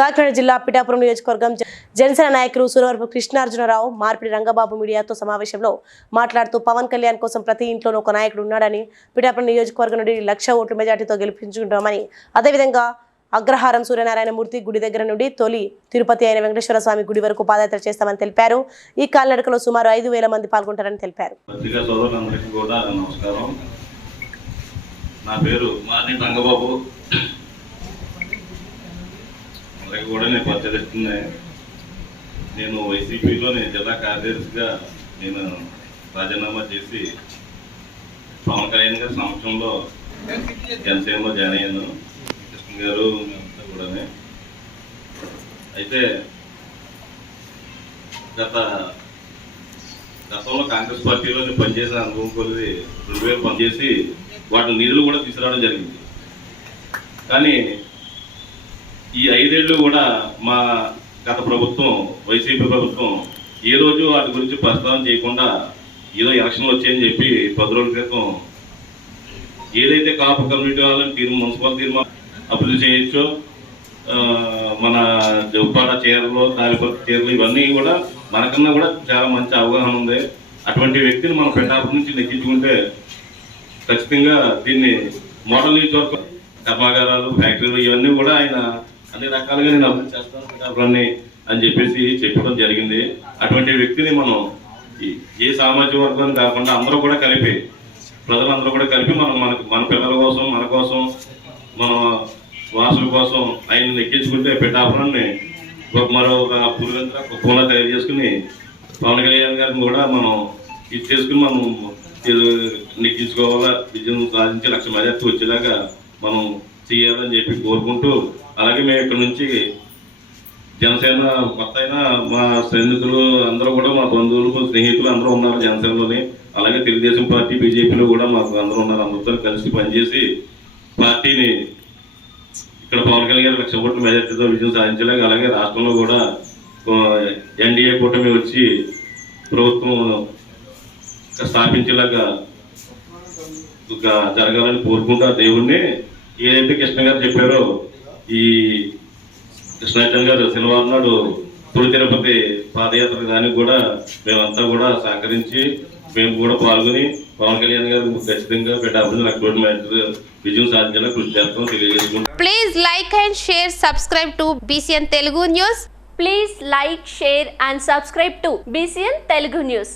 కాకినాడ జిల్లా పిఠాపురం నియోజకవర్గం జనసేన నాయకులు సురవరపు కృష్ణార్జునరావు మార్పిడి రంగబాబు మీడియాతో సమావేశంలో మాట్లాడుతూ పవన్ కళ్యాణ్ కోసం ప్రతి ఇంట్లోనూ ఒక నాయకుడు ఉన్నాడని పిఠాపురం నియోజకవర్గం నుండి లక్ష ఓట్ల మెజార్టీతో గెలిపించుకుంటామని అదేవిధంగా అగ్రహారం సూర్యనారాయణమూర్తి గుడి దగ్గర నుండి తొలి తిరుపతి అయిన వెంకటేశ్వర స్వామి గుడి వరకు పాదయాత్ర చేస్తామని తెలిపారు. ఈ కాలినడకలో సుమారు ఐదు వేల మంది పాల్గొంటారని తెలిపారు. నా పేరు మాని రంగబాబు అందరికీ కూడా నేను నేను వైసీపీలోని జిల్లా కార్యదర్శిగా నేను రాజీనామా చేసి పవన్ కళ్యాణ్ గారి సంవత్సరంలో జనసేనలో జాయిన్ అయ్యాను. కృష్ణ గారు మేమంతా కూడా అయితే గత గతంలో కాంగ్రెస్ పార్టీలోనే పనిచేసిన అనుభవం కొద్ది రెండు వేలు పనిచేసి వాటి నిధులు కూడా తీసుకురావడం జరిగింది. కానీ ఈ ఐదేళ్ళు కూడా మా గత ప్రభుత్వం వైసీపీ ప్రభుత్వం ఏ రోజు వాటి గురించి ప్రస్తావన చేయకుండా ఏదో ఎలక్షన్లు వచ్చాయని చెప్పి పది రోజుల క్రితం ఏదైతే కాపు కమ్యూనిటీ వాళ్ళని తీర్మా మున్సిపల్ తీర్మానం అభివృద్ధి చేయొచ్చో మన ఉప్పాడ చీరలు తాలిపత్రి చీరలు ఇవన్నీ కూడా మనకన్నా కూడా చాలా మంచి అవగాహన ఉంది. అటువంటి వ్యక్తిని మనం పెట్టాపు నుంచి నెగ్గించుకుంటే ఖచ్చితంగా దీన్ని మోడల్ నియోజకవర్గం కర్మాగారాలు ఫ్యాక్టరీలు ఇవన్నీ కూడా ఆయన అన్ని రకాలుగా నేను అభివృద్ధి చేస్తాను పిఠాపురాన్ని అని చెప్పేసి చెప్పడం జరిగింది. అటువంటి వ్యక్తిని మనం ఏ సామాజిక వర్గాన్ని కాకుండా అందరూ కూడా కలిపి ప్రజలందరూ కూడా కలిపి మనం మనకు మన పిల్లల కోసం మన కోసం మన వాసుల కోసం ఆయన నెక్కించుకుంటే పిఠాపురాన్ని ఒక మరో ఒక పురుగంతా కుప్పంలో తయారు చేసుకుని పవన్ కళ్యాణ్ గారిని కూడా మనం ఇది చేసుకుని మనం ఇది నెక్కించుకోవాలా విజయం సాధించి లక్ష మర్యాద వచ్చేలాగా మనం చేయాలని చెప్పి కోరుకుంటూ అలాగే మేము ఇక్కడ నుంచి జనసేన కొత్త అయినా మా స్నేహితులు అందరూ కూడా మా బంధువులు స్నేహితులు అందరూ ఉన్నారు జనసేనలోని. అలాగే తెలుగుదేశం పార్టీ బీజేపీలో కూడా మాకు అందరూ ఉన్నారు. అందరితో కలిసి పనిచేసి పార్టీని ఇక్కడ పవన్ కళ్యాణ్ లక్ష ఓట్ల మెజార్టీతో విజయం సాధించలేక అలాగే రాష్ట్రంలో కూడా ఎన్డీఏ కూటమి వచ్చి ప్రభుత్వం స్థాపించేలాగా జరగాలని కోరుకుంటా దేవుణ్ణి. ఏదైతే కృష్ణ గారు చెప్పారో ఈ కృష్ణాచంద్ర గారు శనివారం నాడు తొలి తిరుపతి పాదయాత్ర దానికి కూడా మేమంతా కూడా సహకరించి మేము కూడా పాల్గొని పవన్ కళ్యాణ్ గారు ఖచ్చితంగా పెట్టాలని విజయం సాధించేలా కృషి చేస్తాం తెలియజేసుకుంటాం please like and share subscribe to BCN Telugu news please like share and subscribe to BCN Telugu news